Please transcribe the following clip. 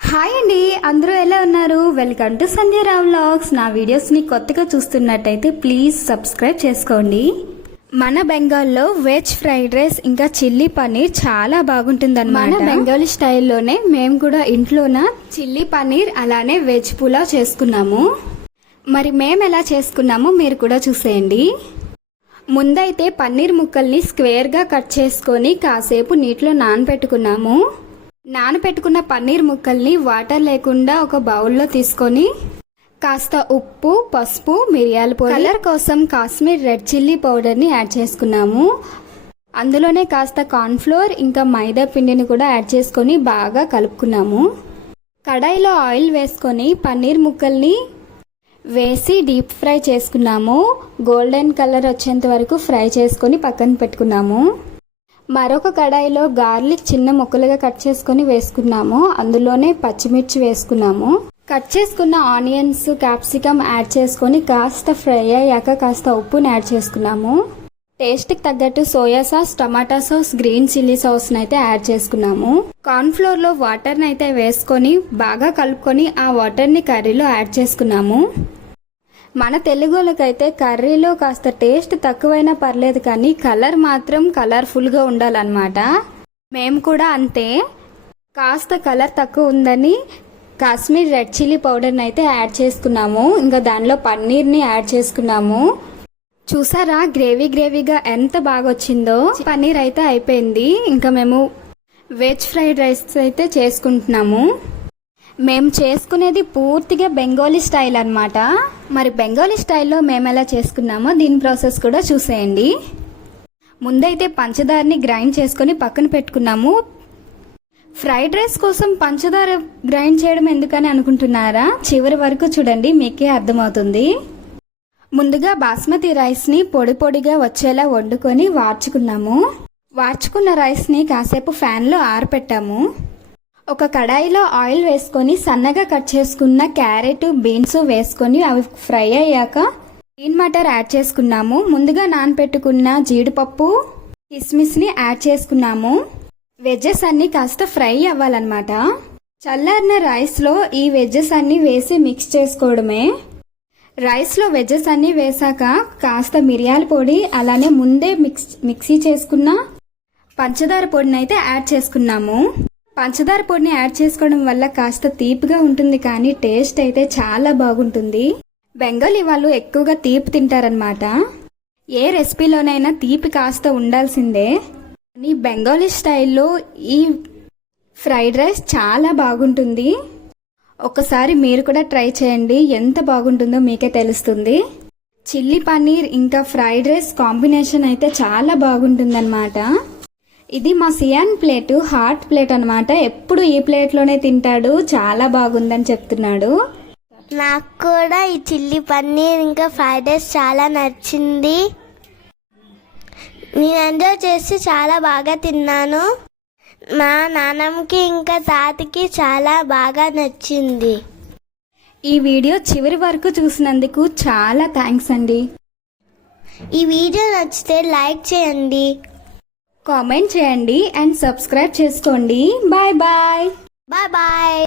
Hi అండి, అందరూ ఎలా ఉన్నారు? Welcome to Sandhyarao vlogs. నా వీడియోస్ని కొత్తగా చూస్తున్నట్టయితే ప్లీజ్ సబ్స్క్రైబ్ చేసుకోండి. మన బెంగాల్లో వెజ్ ఫ్రైడ్ రైస్ ఇంకా చిల్లీ పన్నీర్ చాలా బాగుంటుందన్నమాట. మన బెంగాలీ స్టైల్లోనే మేము కూడా ఇంట్లోన చిల్లీ పన్నీర్ అలానే వెజ్ పులావ్ చేసుకున్నాము. మరి మేము ఎలా చేసుకున్నామో మీరు కూడా చూసేయండి. ముందైతే పన్నీర్ ముక్కల్ని స్క్వేర్గా కట్ చేసుకొని కాసేపు నీటిలో నానబెట్టుకున్నాము. నానబెట్టుకున్న పన్నీర్ ముక్కల్ని వాటర్ లేకుండా ఒక బౌల్లో తీసుకొని కాస్త ఉప్పు, పసుపు, మిరియాల పొడి, కలర్ కోసం కాశ్మీర్ రెడ్ చిల్లీ పౌడర్ని యాడ్ చేసుకున్నాము. అందులోనే కాస్త కార్న్ఫ్లోర్ ఇంకా మైదా పిండిని కూడా యాడ్ చేసుకొని బాగా కలుపుకున్నాము. కడాయిలో ఆయిల్ వేసుకొని పన్నీర్ ముక్కల్ని వేసి డీప్ ఫ్రై చేసుకున్నాము. గోల్డెన్ కలర్ వచ్చేంత వరకు ఫ్రై చేసుకొని పక్కన పెట్టుకున్నాము. మరొక కడాయిలో గార్లిక్ చిన్న ముక్కలుగా కట్ చేసుకొని వేసుకున్నాము. అందులోనే పచ్చిమిర్చి వేసుకున్నాము. కట్ చేసుకున్న ఆనియన్స్, క్యాప్సికమ్ యాడ్ చేసుకొని కాస్త ఫ్రై అయ్యాక కాస్త ఉప్పుని యాడ్ చేసుకున్నాము. టేస్ట్కి తగ్గట్టు soya sauce, tomato sauce, green chilli సాస్ని అయితే యాడ్ చేసుకున్నాము. కార్న్ఫ్లోర్లో వాటర్ని అయితే వేసుకొని బాగా కలుపుకొని ఆ వాటర్ని కర్రీలో యాడ్ చేసుకున్నాము. మన తెలుగులకైతే కర్రీలో కాస్త టేస్ట్ తక్కువైనా పర్లేదు, కానీ కలర్ మాత్రం కలర్ఫుల్గా ఉండాలన్నమాట. మేము కూడా అంతే. కాస్త కలర్ తక్కువ ఉందని కాశ్మీర్ రెడ్ చిల్లీ పౌడర్ని అయితే యాడ్ చేసుకున్నాము. ఇంకా దానిలో పన్నీర్ని యాడ్ చేసుకున్నాము. చూసారా గ్రేవీగా ఎంత బాగా వచ్చిందో. పన్నీర్ అయితే అయిపోయింది. ఇంకా మేము వెజ్ ఫ్రైడ్ రైస్ అయితే చేసుకుంటున్నాము. మేము చేసుకునేది పూర్తిగా బెంగాలీ స్టైల్ అన్నమాట. మరి బెంగాలీ స్టైల్లో మేము ఎలా చేసుకున్నామో దీని ప్రాసెస్ కూడా చూసేయండి. ముందైతే పంచదారని గ్రైండ్ చేసుకొని పక్కన పెట్టుకున్నాము. ఫ్రైడ్ రైస్ కోసం పంచదార గ్రైండ్ చేయడం ఎందుకని అనుకుంటున్నారా? చివరి వరకు చూడండి, మీకే అర్థమవుతుంది. ముందుగా బాస్మతి రైస్ని పొడి పొడిగా వచ్చేలా వండుకొని వార్చుకున్నాము. వార్చుకున్న రైస్ని కాసేపు ఫ్యాన్లో ఆరపెట్టాము. ఒక కడాయిలో ఆయిల్ వేసుకొని సన్నగా కట్ చేసుకున్న క్యారెట్, బీన్స్ వేసుకొని అవి ఫ్రై అయ్యాక గ్రీన్ మటర్ యాడ్ చేసుకున్నాము. ముందుగా నానబెట్టుకున్న జీడిపప్పు, కిస్మిస్ని యాడ్ చేసుకున్నాము. వెజ్జెస్ అన్ని కాస్త ఫ్రై అవ్వాలన్నమాట. చల్లారిన రైస్లో ఈ వెజ్జెస్ అన్ని వేసి మిక్స్ చేసుకోవడమే. రైస్లో వెజ్జెస్ అన్ని వేసాక కాస్త మిరియాల పొడి అలానే ముందే మిక్సీ చేసుకున్న పంచదార పొడిని అయితే యాడ్ చేసుకున్నాము. పంచదార పొడిని యాడ్ చేసుకోవడం వల్ల కాస్త తీపిగా ఉంటుంది, కానీ టేస్ట్ అయితే చాలా బాగుంటుంది. బెంగాలీ వాళ్ళు ఎక్కువగా తీపి తింటారనమాట. ఏ రెసిపీలోనైనా తీపి కాస్త ఉండాల్సిందే. కానీ బెంగాలీ స్టైల్లో ఈ ఫ్రైడ్ రైస్ చాలా బాగుంటుంది. ఒకసారి మీరు కూడా ట్రై చేయండి, ఎంత బాగుంటుందో మీకే తెలుస్తుంది. చిల్లీ పన్నీర్ ఇంకా ఫ్రైడ్ రైస్ కాంబినేషన్ అయితే చాలా బాగుంటుందన్నమాట. ఇది మా సియాన్ ప్లేట్, హాట్ ప్లేట్ అనమాట. ఎప్పుడు ఈ ప్లేట్లోనే తింటాడు. చాలా బాగుందని చెప్తున్నాడు. నాకు కూడా ఈ చిల్లీ పన్నీర్ ఇంకా ఫ్రైడ్ రైస్ చాలా నచ్చింది. నేను ఎంజాయ్ చేసి చాలా బాగా తిన్నాను. మా నాన్నమ్మకి ఇంకా తాతకి చాలా బాగా నచ్చింది. ఈ వీడియో చివరి వరకు చూసినందుకు చాలా థ్యాంక్స్ అండి. ఈ వీడియో నచ్చితే లైక్ చేయండి, కామెంట్ చేయండి అండ్ సబ్స్క్రైబ్ చేసుకోండి. Bye bye. Bye bye.